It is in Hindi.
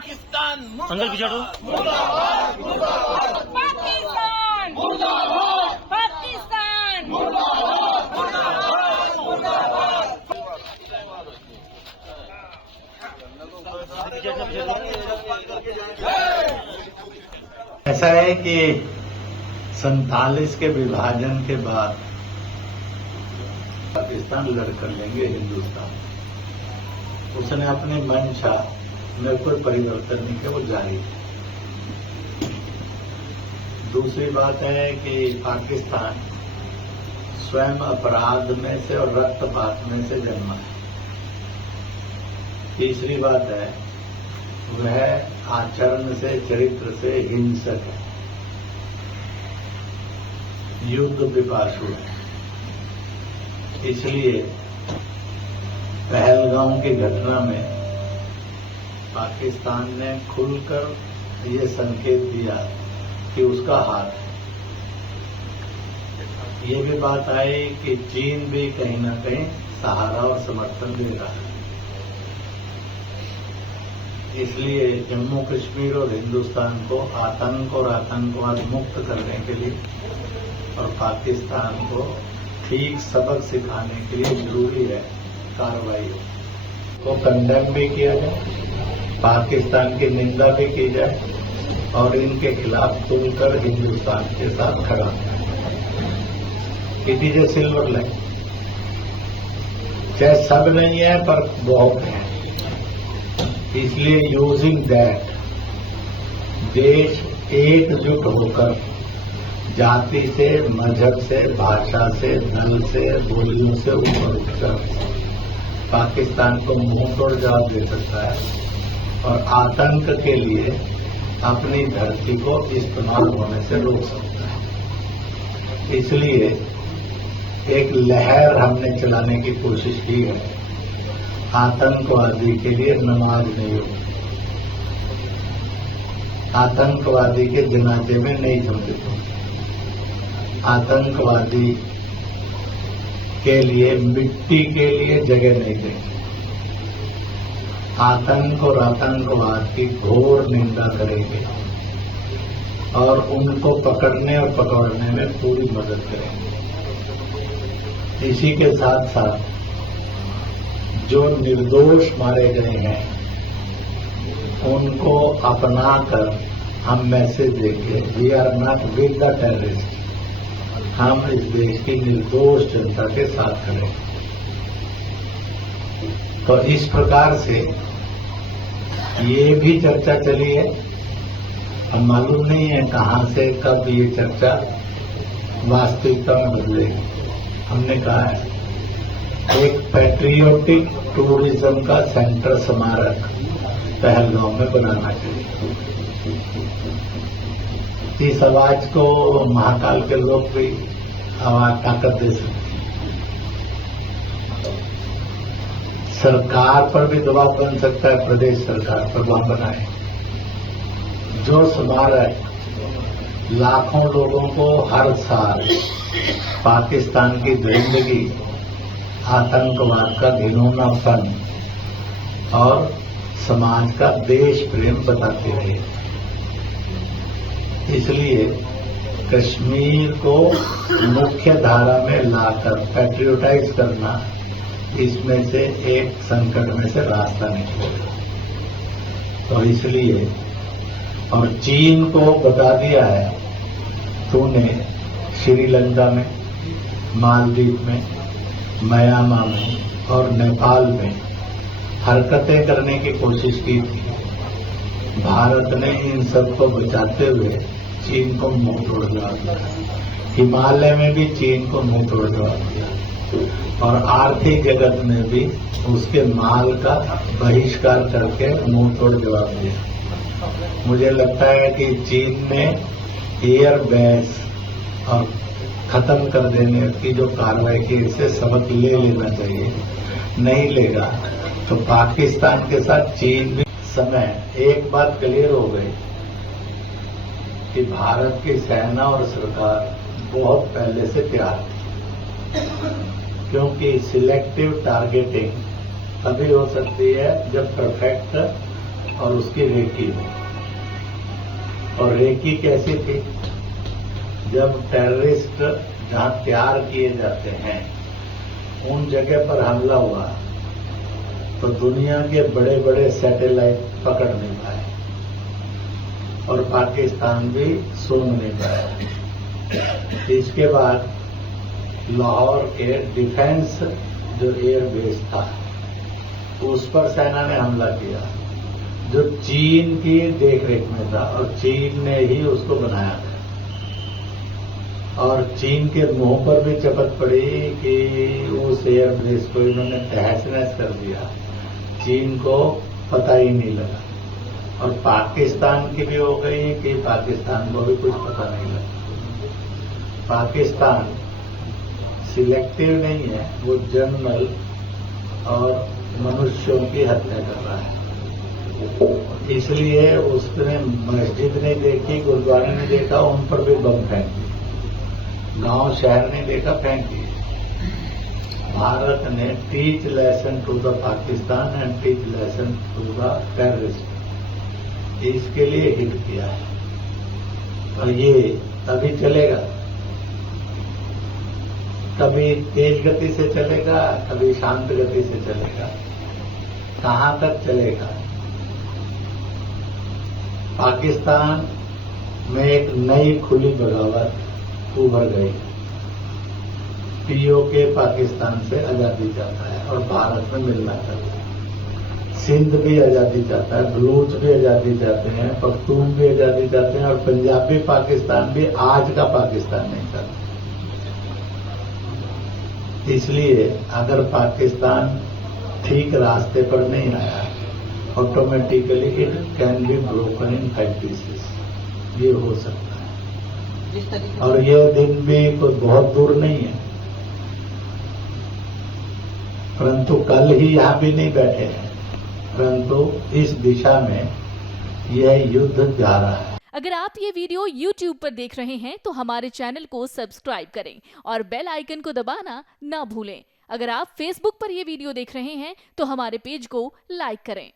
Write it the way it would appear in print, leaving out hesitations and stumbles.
पाकिस्तान मुर्दाबाद, पाकिस्तान पाकिस्तान ऐसा है कि 47 के विभाजन के बाद पाकिस्तान लड़कर लेंगे हिंदुस्तान। उसने अपनी मंशा में कोई परिवर्तन नहीं किया, वो जारी है। दूसरी बात है कि पाकिस्तान स्वयं अपराध में से और रक्तपात में से जन्मा है। तीसरी बात है वह आचरण से, चरित्र से हिंसक है, युद्ध पिपासु है। इसलिए पहलगाम की घटना में पाकिस्तान ने खुलकर ये संकेत दिया कि उसका हाथ है। ये भी बात आई कि चीन भी कहीं न कहीं सहारा और समर्थन दे रहा है। इसलिए जम्मू कश्मीर और हिंदुस्तान को आतंक और आतंकवाद मुक्त करने के लिए और पाकिस्तान को ठीक सबक सिखाने के लिए जरूरी है कार्रवाई को कंडेम भी किया जाए, पाकिस्तान की निंदा भी की जाए और इनके खिलाफ खुलकर हिंदुस्तान के साथ खड़ा। It is a silver line. चाहे सब नहीं है पर बहुत है। इसलिए यूजिंग दैट देश एकजुट होकर जाति से, मजहब से, भाषा से, दल से, बोलियों से ऊपर उठकर पाकिस्तान को मुंह तोड़ जवाब दे सकता है और आतंक के लिए अपनी धरती को इस्तेमाल होने से रोक सकता है। इसलिए एक लहर हमने चलाने की कोशिश की है। आतंकवादी के लिए नमाज नहीं होगी, आतंकवादी के जनाजे में नहीं सम्मिलित होगी, आतंकवादी के लिए मिट्टी के लिए जगह नहीं देंगे, आतंक और आतंकवाद की घोर निंदा करेंगे और उनको पकड़ने और पकड़ने में पूरी मदद करेंगे। इसी के साथ साथ जो निर्दोष मारे गए हैं उनको अपनाकर हम मैसेज देंगे, we are not with the terrorist. हम इस देश की निर्दोष जनता के साथ खड़े। तो इस प्रकार से ये भी चर्चा चली है। अब मालूम नहीं है कहां से कब ये चर्चा वास्तविकता में बदलेगी। हमने कहा है एक पैट्रियोटिक टूरिज्म का सेंटर स्मारक पहलगाम में बनाना चाहिए। इस आवाज को महाकाल के लोग भी आवाज ताकत दे सकते। सरकार पर भी दबाव बन सकता है, प्रदेश सरकार पर वहां बनाए। जो स्मारक लाखों लोगों को हर साल पाकिस्तान की दरिंदगी, आतंकवाद का घिनौनापन और समाज का देश प्रेम बताते रहे। इसलिए कश्मीर को मुख्य धारा में लाकर पैट्रियोटाइज करना इसमें से एक संकट में से रास्ता निकलेगा। तो इसलिए और चीन को बता दिया है तूने श्रीलंका में, मालदीव में, म्यांमार में और नेपाल में हरकतें करने की कोशिश की थी। भारत ने इन सबको बचाते हुए चीन को मुंह तोड़ जवाब दिया। हिमालय में भी चीन को मुंह तोड़ जवाब दिया और आर्थिक जगत में भी उसके माल का बहिष्कार करके मुंह तोड़ जवाब दिया। मुझे लगता है कि चीन ने एयर बेस और खत्म कर देने की जो कार्रवाई की, इससे सबक ले लेना चाहिए। नहीं लेगा तो पाकिस्तान के साथ चीन भी समय एक बात क्लियर हो गई कि भारत की सेना और सरकार बहुत पहले से तैयार थी, क्योंकि सिलेक्टिव टारगेटिंग तभी हो सकती है जब परफेक्ट और उसकी रेकी हुई। और रेकी कैसी थी? जब टेररिस्ट जहां तैयार किए जाते हैं उन जगह पर हमला हुआ तो दुनिया के बड़े बड़े सैटेलाइट पकड़ नहीं पाए और पाकिस्तान भी सुन नहीं पाया। इसके बाद लाहौर के डिफेंस जो एयर बेस था उस पर सेना ने हमला किया, जो चीन की देखरेख में था और चीन ने ही उसको बनाया था। और चीन के मुंह पर भी चपत पड़ी कि उस एयर बेस को इन्होंने तहस नहस कर दिया, चीन को पता ही नहीं लगा। और पाकिस्तान की भी हो गई कि पाकिस्तान को भी कुछ पता नहीं लगा। पाकिस्तान सिलेक्टिव नहीं है, वो जनरल और मनुष्यों की हत्या कर रहा है। इसलिए उसने मस्जिद नहीं देखी, गुरुद्वारा नहीं देखा, उन पर भी बम फेंक दिए। गांव शहर नहीं देखा, फेंक दिए। भारत ने teach lesson to the Pakistan and teach lesson to the terrorist, इसके लिए हिट किया है। और ये अभी चलेगा, कभी तेज गति से चलेगा, कभी शांत गति से चलेगा, कहां तक चलेगा? पाकिस्तान में एक नई खुली बगावत उभर गई। पीओके पाकिस्तान से आजादी चाहता है और भारत में मिलना चाहता है। सिंध भी आजादी चाहता है, बलूच भी आजादी चाहते हैं, पख्तून भी आजादी चाहते हैं और पंजाबी पाकिस्तान भी आज का पाकिस्तान नहीं चाहते। इसलिए अगर पाकिस्तान ठीक रास्ते पर नहीं आया, automatically it can be broken in 5 pieces. ये हो सकता है और ये दिन भी कोई बहुत दूर नहीं है, परंतु कल ही यहां भी नहीं बैठे हैं, परंतु इस दिशा में यह युद्ध जा रहा है। अगर आप ये वीडियो YouTube पर देख रहे हैं तो हमारे चैनल को सब्सक्राइब करें और बेल आइकन को दबाना ना भूलें। अगर आप Facebook पर ये वीडियो देख रहे हैं तो हमारे पेज को लाइक करें।